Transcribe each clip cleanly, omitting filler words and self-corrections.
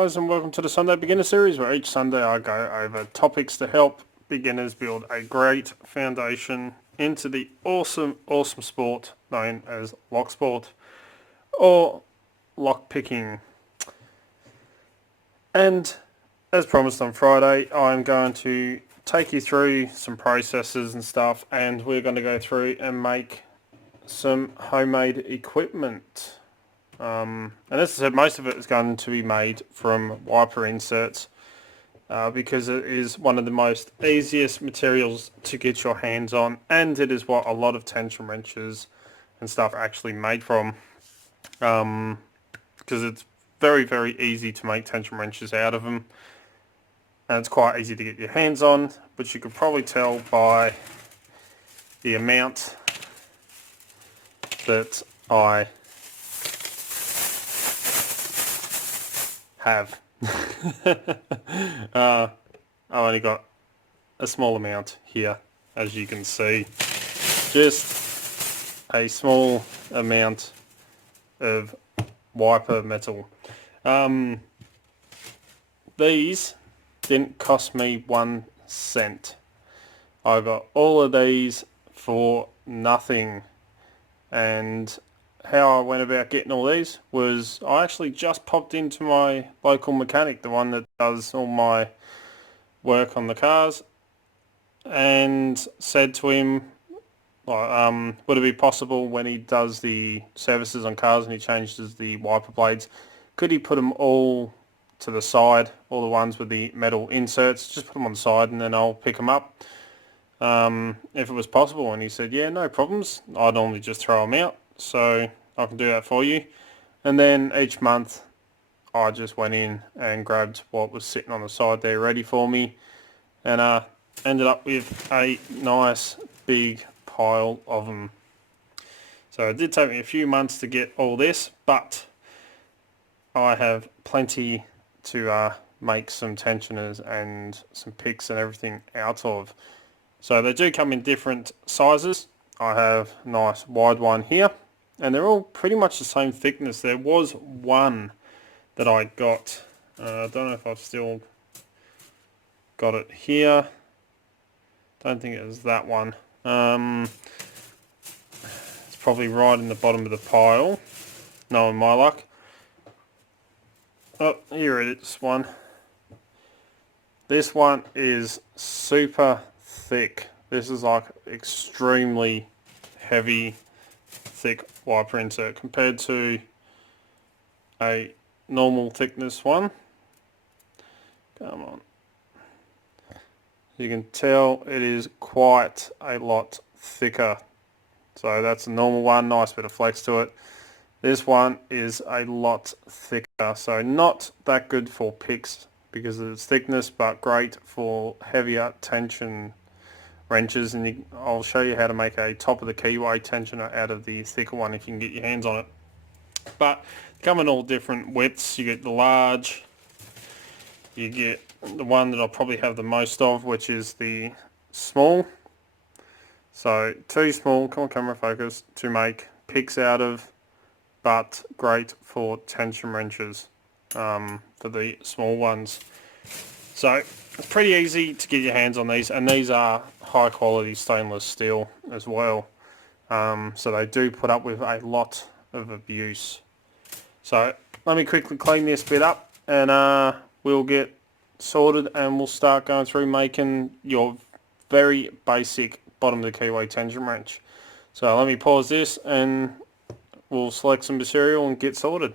guys, and welcome to the Sunday Beginner Series, where each Sunday I go over topics to help beginners build a great foundation into the awesome sport known as Locksport or lockpicking. And as promised on Friday, I'm going to take you through some processes and stuff, and we're going to go through and make some homemade equipment. And as I said, most of it is going to be made from wiper inserts because it is one of the most easiest materials to get your hands on, and it is what a lot of tension wrenches and stuff are actually made from, because it's very easy to make tension wrenches out of them, and it's quite easy to get your hands on, but you could probably tell by the amount that I have. I've only got a small amount here, as you can see. Just a small amount of wiper metal. These didn't cost me 1 cent. I got all of these for nothing, and how I went about getting all these was I actually just popped into my local mechanic, the one that does all my work on the cars, and said to him, would it be possible when he does the services on cars and he changes the wiper blades, could he put them all to the side, all the ones with the metal inserts, just put them on the side and then I'll pick them up if it was possible. And he said, yeah, no problems, I normally just throw them out, so I can do that for you. And then each month I just went in and grabbed what was sitting on the side there ready for me, and ended up with a nice big pile of them. So it did take me a few months to get all this, but I have plenty to make some tensioners and some picks and everything out of. So they do come in different sizes. I have a nice wide one here, and they're all pretty much the same thickness. There was one that I got, I don't know if I've still got it here. Don't think it was that one. It's probably right in the bottom of the pile, knowing my luck. Oh, here it is, one. This one is super thick. This is like extremely heavy, thick wiper insert compared to a normal thickness one. Come on. You can tell it is quite a lot thicker. So that's a normal one, nice bit of flex to it. This one is a lot thicker, so not that good for picks because of its thickness, but great for heavier tension wrenches. And I'll show you how to make a top of the keyway tensioner out of the thicker one if you can get your hands on it. But they come in all different widths. You get the large, you get the one that I'll probably have the most of, which is the small. So too small, come on camera focus, to make picks out of, but great for tension wrenches for the small ones. So it's pretty easy to get your hands on these, and these are high quality stainless steel as well. So they do put up with a lot of abuse. So let me quickly clean this bit up, and we'll get sorted and we'll start going through making your very basic bottom of the keyway tension wrench. So let me pause this and we'll select some material and get sorted.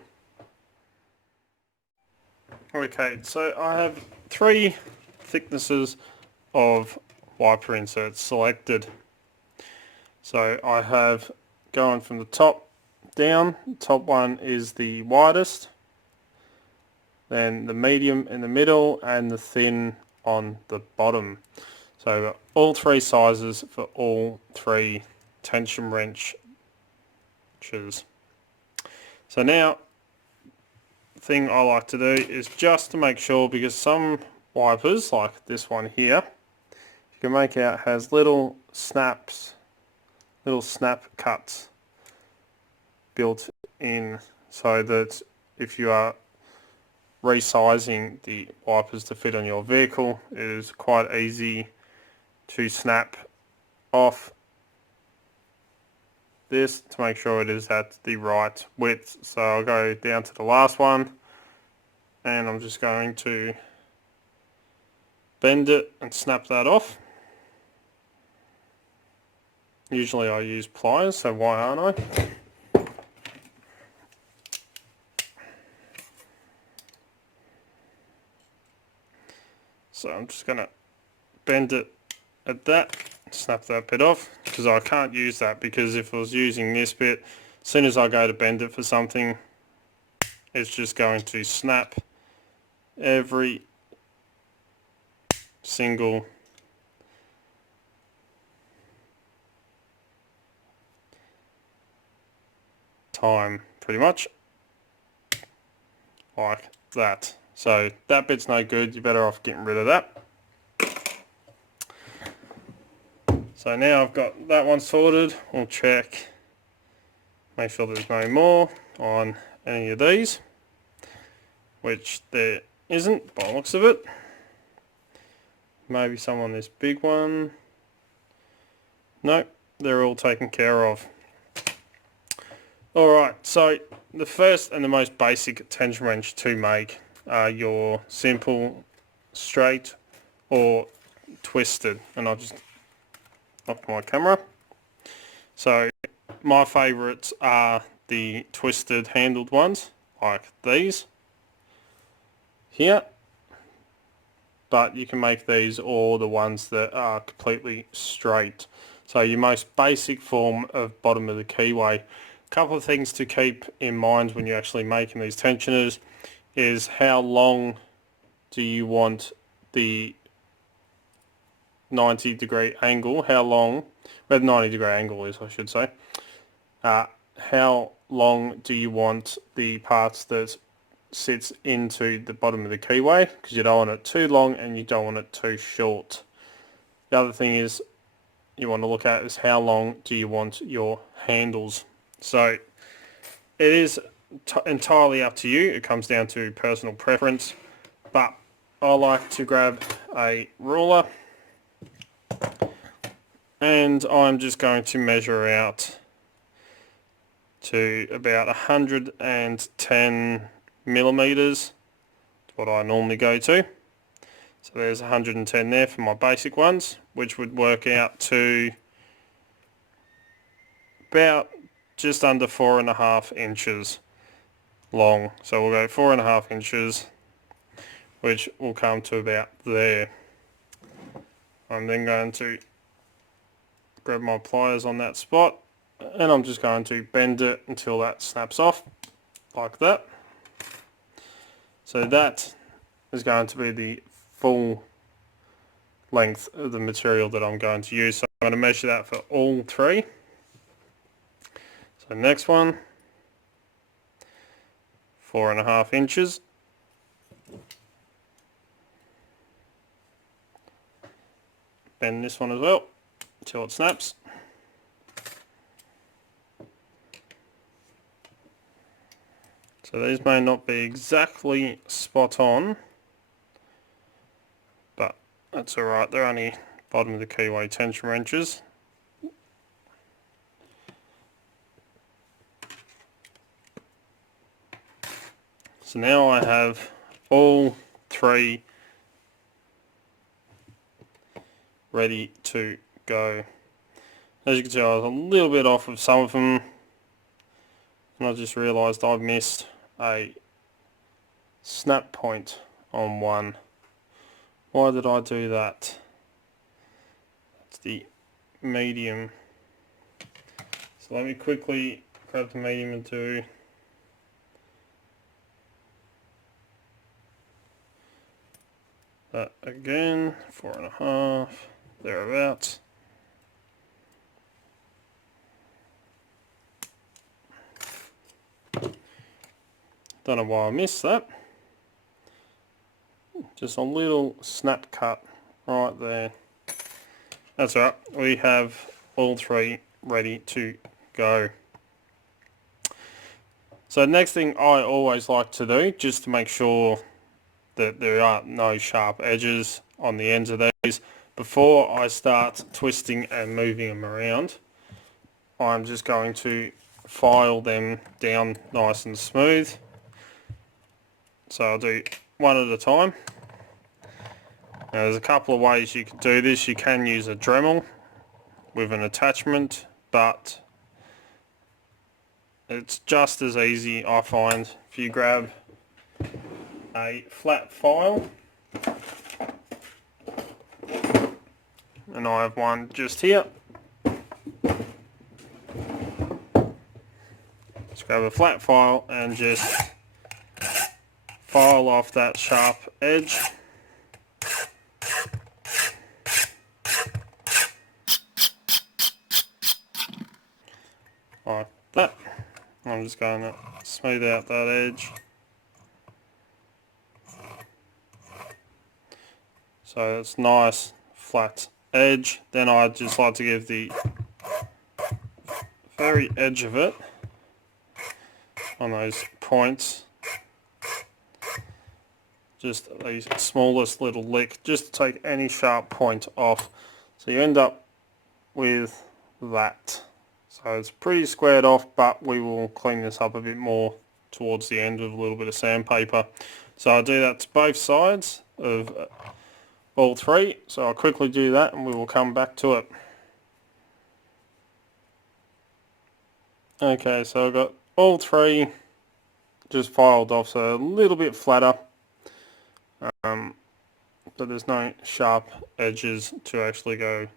Okay, so I have 3 thicknesses of wiper inserts selected. So I have going from the top down. Top one is the widest, then the medium in the middle, and the thin on the bottom. So I've got all 3 sizes for all 3 tension wrenches. So now, the thing I like to do is just to make sure, because some wipers, like this one here, you can make out has little snaps, little snap cuts built in, so that if you are resizing the wipers to fit on your vehicle. It is quite easy to snap off this to make sure it is at the right width. So I'll go down to the last one and I'm just going to bend it and snap that off. Usually I use pliers, so why aren't I? So I'm just going to bend it at that, snap that bit off, because I can't use that, because if I was using this bit, as soon as I go to bend it for something, it's just going to snap every single time, pretty much, like that. So that bit's no good, you're better off getting rid of that. So now I've got that one sorted, we'll check, make sure there's no more on any of these, which there isn't by the looks of it. Maybe some on this big one. Nope, they're all taken care of. Alright, so the first and the most basic tension wrench to make are your simple, straight or twisted. And I'll just knock my camera. So my favourites are the twisted handled ones, like these here. But you can make these or the ones that are completely straight. So your most basic form of bottom of the keyway. A couple of things to keep in mind when you're actually making these tensioners is how long do you want the 90-degree angle, how long, where the 90-degree angle is I should say, how long do you want the parts that sits into the bottom of the keyway, because you don't want it too long and you don't want it too short. The other thing is you want to look at is how long do you want your handles. So it is entirely up to you, it comes down to personal preference, but I like to grab a ruler and I'm just going to measure out to about 110 millimeters. That's what I normally go to. So there's 110 there for my basic ones, which would work out to about just under 4.5 inches long. So we'll go 4.5 inches, which will come to about there. I'm then going to grab my pliers on that spot and I'm just going to bend it until that snaps off, like that. So that is going to be the full length of the material that I'm going to use. So I'm going to measure that for all three. So next one, 4.5 inches. Bend this one as well until it snaps. So these may not be exactly spot on, but that's alright, they're only bottom of the keyway tension wrenches. So now I have all three ready to go. As you can see, I was a little bit off with some of them and I just realised I missed a snap point on one. Why did I do that? That's the medium. So let me quickly grab the medium and do that again, 4.5, thereabouts. Don't know why I missed that. Just a little snap cut right there. That's alright, we have all three ready to go. So next thing I always like to do, just to make sure that there are no sharp edges on the ends of these. Before I start twisting and moving them around, I'm just going to file them down nice and smooth. So I'll do one at a time. Now there's a couple of ways you can do this. You can use a Dremel with an attachment, but it's just as easy, I find, if you grab a flat file, and I have one just here. Just grab a flat file and just file off that sharp edge. Like that. I'm just going to smooth out that edge. So it's nice flat edge. Then I just like to give the very edge of it on those points just the smallest little lick, just to take any sharp point off. So you end up with that. So it's pretty squared off, but we will clean this up a bit more towards the end with a little bit of sandpaper. So I'll do that to both sides of all three. So I'll quickly do that and we will come back to it. Okay, so I've got all three just filed off, so a little bit flatter, but there's no sharp edges to actually go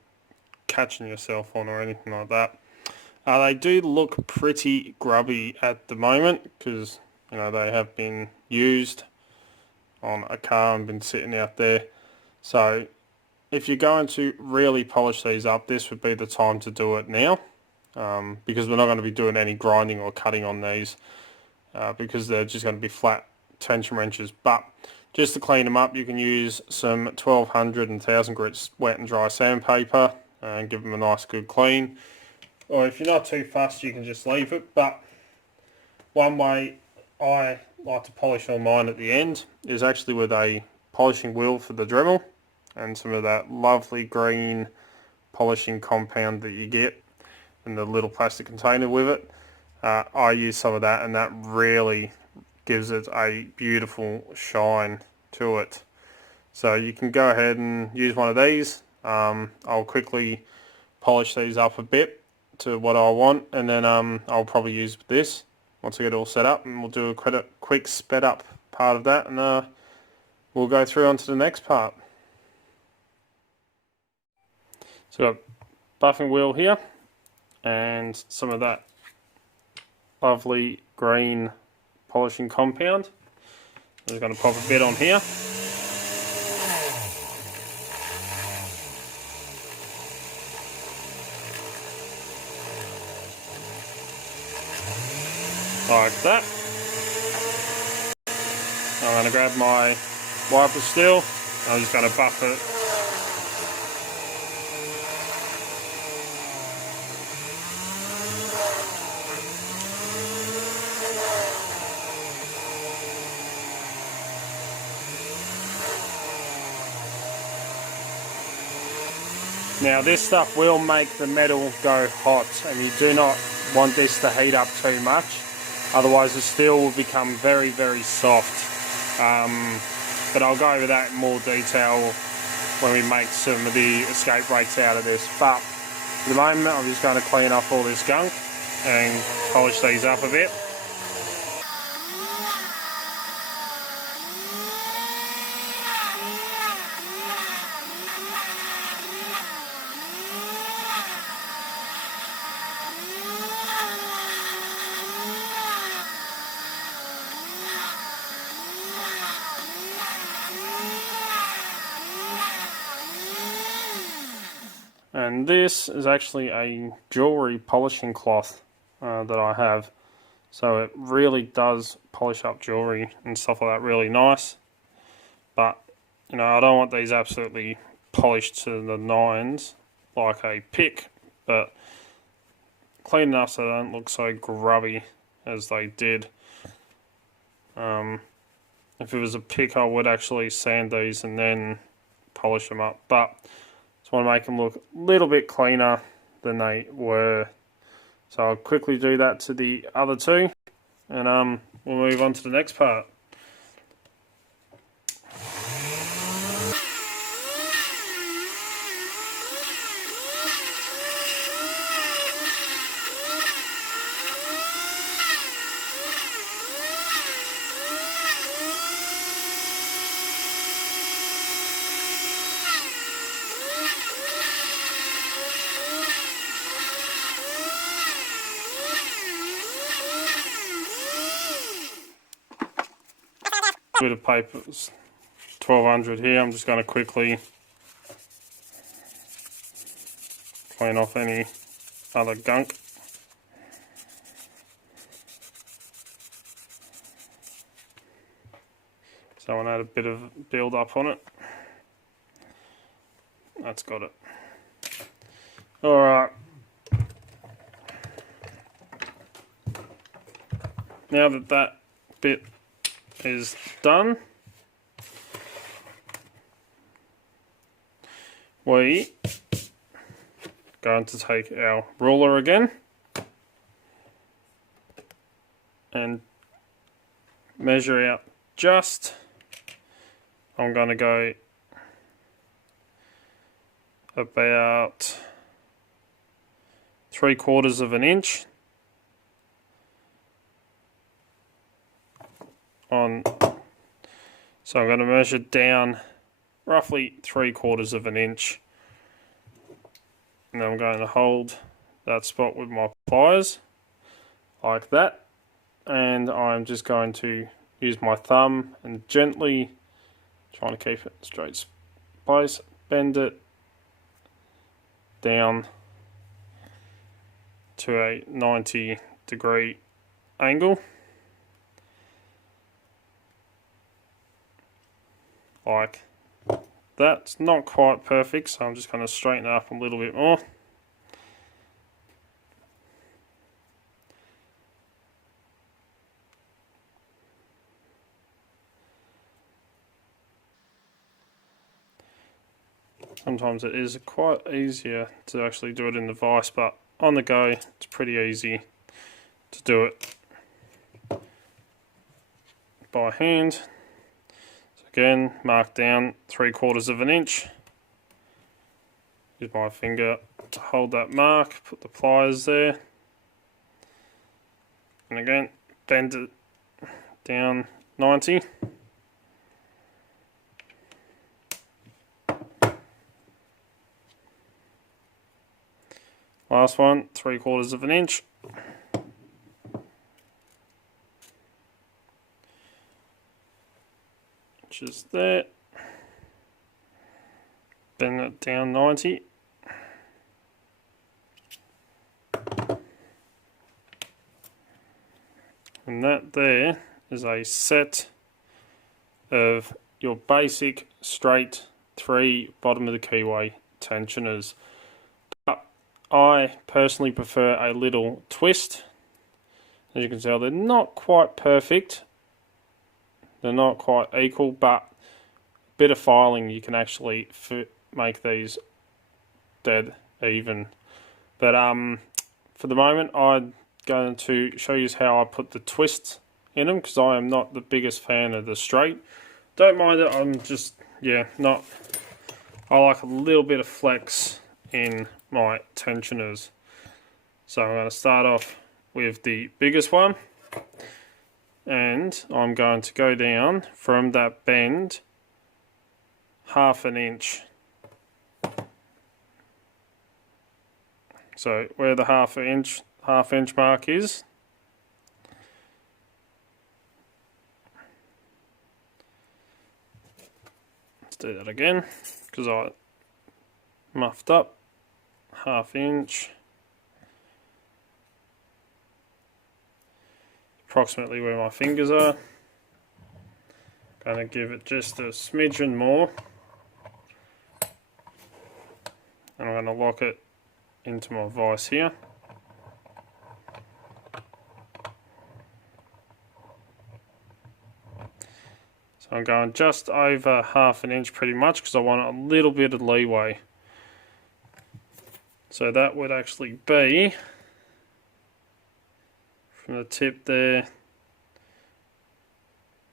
catching yourself on or anything like that. They do look pretty grubby at the moment because, you know, they have been used on a car and been sitting out there. So if you're going to really polish these up, this would be the time to do it now, because we're not going to be doing any grinding or cutting on these because they're just going to be flat tension wrenches. But just to clean them up, you can use some 1200 and 1000 grit wet and dry sandpaper and give them a nice good clean. Or if you're not too fussed, you can just leave it. But one way I like to polish all mine at the end is actually with a polishing wheel for the Dremel and some of that lovely green polishing compound that you get in the little plastic container with it. I use some of that, and that really gives it a beautiful shine to it. So you can go ahead and use one of these. I'll quickly polish these up a bit to what I want, and then I'll probably use this once I get it all set up, and we'll do a quick sped up part of that, and we'll go through onto the next part. So I've got buffing wheel here and some of that lovely green polishing compound. I'm just going to pop a bit on here. Like that. I'm going to grab my wiper steel. I'm just going to buff it. Now this stuff will make the metal go hot, and you do not want this to heat up too much. Otherwise the steel will become very, very soft. But I'll go over that in more detail when we make some of the escape brakes out of this. But at the moment I'm just going to clean up all this gunk and polish these up a bit. And this is actually a jewellery polishing cloth that I have. So it really does polish up jewellery and stuff like that really nice. But, you know, I don't want these absolutely polished to the nines like a pick, but clean enough so they don't look so grubby as they did. If it was a pick, I would actually sand these and then polish them up, but just want to make them look a little bit cleaner than they were. So I'll quickly do that to the other two, and we'll move on to the next part. Bit of paper, 1200 here. I'm just going to quickly clean off any other gunk. So I want to add a bit of build up on it. That's got it. Alright. Now that that bit is done, we are going to take our ruler again and measure out just, I'm going to go about 3/4 of an inch on, so I'm going to measure down roughly 3/4 of an inch, and then I'm going to hold that spot with my pliers like that, and I'm just going to use my thumb and gently trying to keep it straight place, bend it down to a 90-degree angle like that. It's not quite perfect, so I'm just going to straighten it up a little bit more. Sometimes it is quite easier to actually do it in the vise, but on the go it's pretty easy to do it by hand. So again, mark down 3/4 of an inch. Use my finger to hold that mark, put the pliers there, and again bend it down 90. Last one, 3/4 of an inch. Just there. Bend it down 90. And that there is a set of your basic straight 3 bottom of the keyway tensioners. I personally prefer a little twist. As you can tell, they're not quite perfect. They're not quite equal, but a bit of filing, you can actually make these dead even. But for the moment, I'm going to show you how I put the twist in them, because I am not the biggest fan of the straight. Don't mind it, I'm just, not. I like a little bit of flex in my tensioners. So I'm going to start off with the biggest one, and I'm going to go down from that bend 1/2 inch. So where the half inch mark is, let's do that again because I muffed up. 1/2 inch, approximately where my fingers are. Going to give it just a smidgen more, and I'm going to lock it into my vise here. I'm going just over 1/2 inch pretty much because I want a little bit of leeway. So that would actually be from the tip there.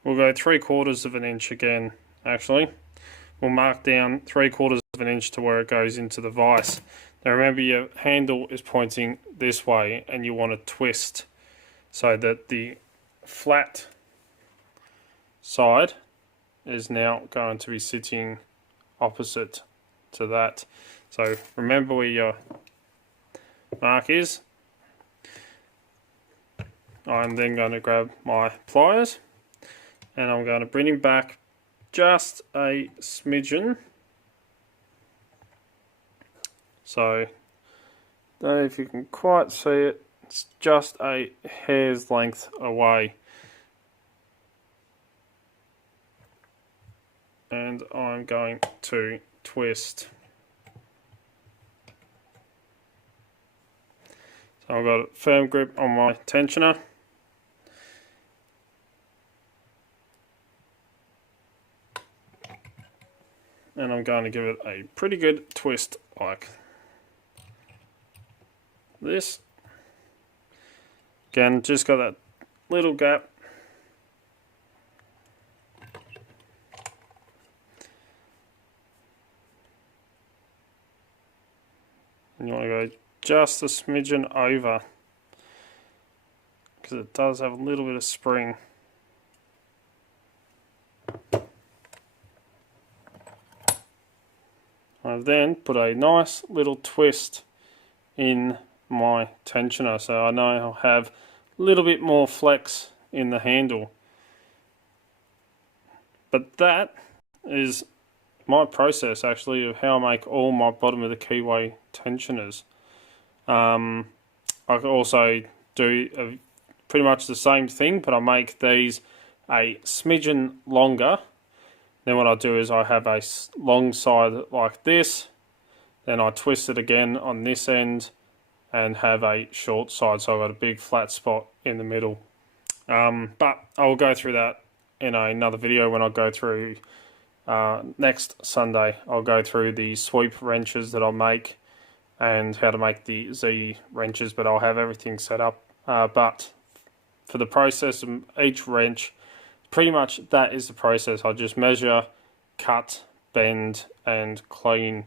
We'll go 3/4 inch again, actually. We'll mark down 3/4 inch to where it goes into the vise. Now remember, your handle is pointing this way and you want to twist so that the flat side is now going to be sitting opposite to that. So remember where your mark is. I'm then going to grab my pliers and I'm going to bring him back just a smidgen. So, don't know if you can quite see it, it's just a hair's length away. And I'm going to twist. So I've got a firm grip on my tensioner. And I'm going to give it a pretty good twist like this. Again, just got that little gap. And you want to go just a smidgen over because it does have a little bit of spring. I've then put a nice little twist in my tensioner, so I know I'll have a little bit more flex in the handle. But that is my process actually of how I make all my bottom of the keyway tensioners. I can also do pretty much the same thing, but I make these a smidgen longer. Then what I do is I have a long side like this, then I twist it again on this end and have a short side, so I've got a big flat spot in the middle. But I'll go through that in another video when I go through next Sunday. I'll go through the sweep wrenches that I'll make and how to make the Z wrenches, but I'll have everything set up. But for the process of each wrench, pretty much that is the process. I just measure, cut, bend and clean.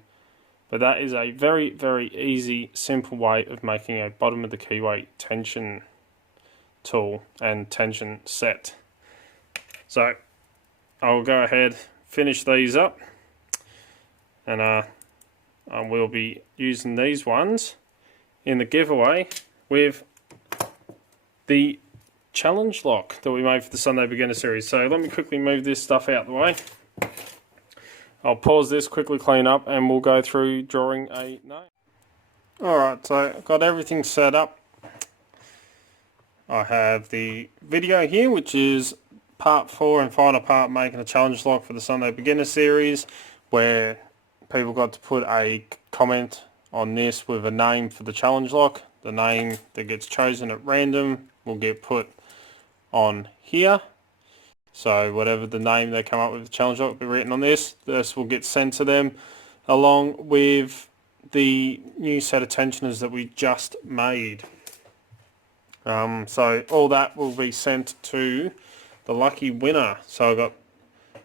But that is a very, very easy, simple way of making a bottom of the keyway tension tool and tension set. So I'll go ahead, finish these up, and I will be using these ones in the giveaway with the challenge lock that we made for the Sunday Beginner Series. So let me quickly move this stuff out the way. I'll pause this, quickly clean up, and we'll go through drawing a name. Alright, so I've got everything set up. I have the video here, which is part 4 and final part, making a challenge lock for the Sunday Beginner Series, where people got to put a comment on this with a name for the challenge lock. The name that gets chosen at random will get put on here. So whatever the name they come up with, the challenge lock will be written on this. This will get sent to them along with the new set of tensioners that we just made. So all that will be sent to the lucky winner. So I've got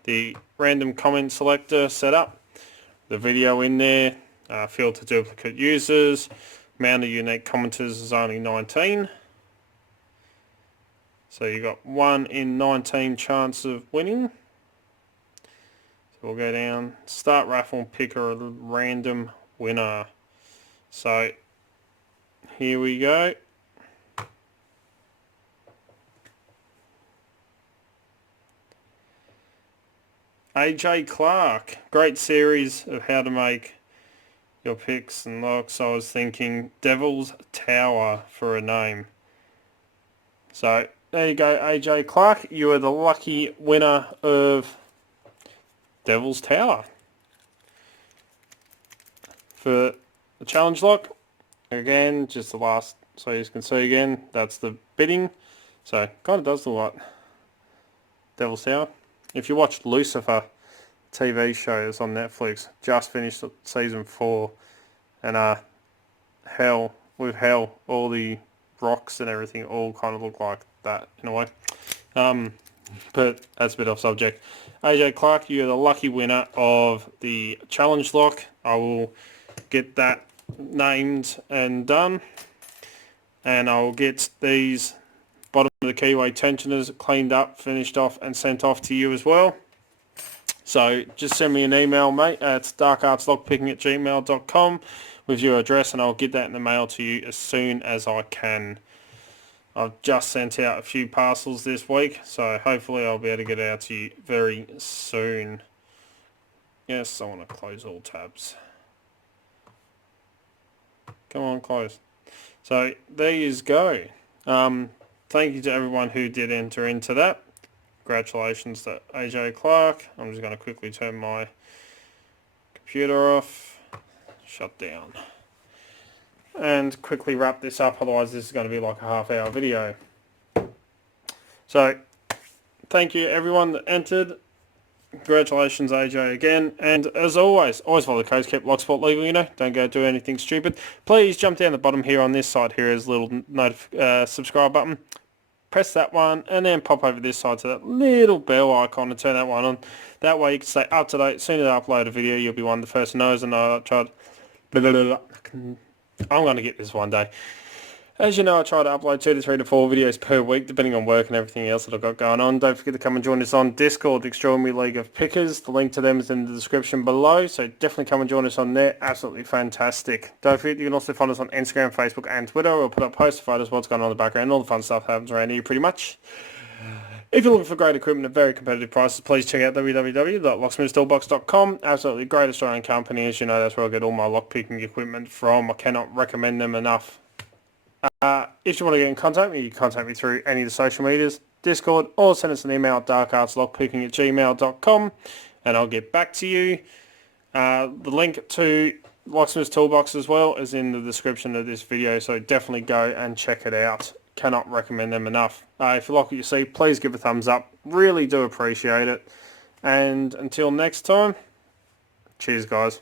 the random comment selector set up, the video in there, filter duplicate users, amount of unique commenters is only 19. So you got 1 in 19 chance of winning. So we'll go down, start raffle and pick a random winner. So here we go. AJ Clark, great series of how to make your picks and locks. I was thinking Devil's Tower for a name. So there you go, AJ Clark. You are the lucky winner of Devil's Tower. For the challenge lock, again, just the last, so you can see again, that's the bidding. So kind of does look like Devil's Tower. if you watch Lucifer TV show that's on Netflix, just finished season 4, and Hell, with Hell, all the rocks and everything all kind of look like that in a way. But that's a bit off subject. AJ Clark, you're the lucky winner of the challenge lock. I will get that named and done, and I will get these bottom of the keyway tensioners cleaned up, finished off, and sent off to you as well. So just send me an email, mate, at darkartslockpicking@gmail.com with your address, and I'll get that in the mail to you as soon as I can. I've just sent out a few parcels this week, so hopefully I'll be able to get it out to you very soon. Yes, I want to close all tabs. Come on, close. So there you go. Thank you to everyone who did enter into that. Congratulations to AJ Clark. I'm just going to quickly turn my computer off. Shut down. And quickly wrap this up, otherwise this is going to be like a half-hour video. So, thank you everyone that entered. Congratulations AJ again, and as always follow the codes, keep Locksport legal, don't go do anything stupid. Please jump down the bottom here on this side, here is a little subscribe button. Press that one and then pop over this side to that little bell icon and turn that one on. That way you can stay up to date. As soon as I upload a video, you'll be one of the first to know. And I tried... I'm going to get this one day. As you know, I try to upload 2 to 3 to 4 videos per week, depending on work and everything else that I've got going on. Don't forget to come and join us on Discord, the Extraordinary League of Pickers. The link to them is in the description below, so definitely come and join us on there. Absolutely fantastic. Don't forget, you can also find us on Instagram, Facebook and Twitter. We'll put up posts, photos, what's going on in the background, all the fun stuff happens around here pretty much. If you're looking for great equipment at very competitive prices, please check out www.locksmithstoolbox.com. Absolutely great Australian company. As you know, that's where I get all my lockpicking equipment from. I cannot recommend them enough. If you want to get in contact with me, you can contact me through any of the social medias, Discord, or send us an email at darkartslockpicking@gmail.com, and I'll get back to you. The link to Locksmith's Toolbox as well is in the description of this video, so definitely go and check it out. Cannot recommend them enough. If you like what you see, please give a thumbs up. Really do appreciate it. And until next time, cheers guys.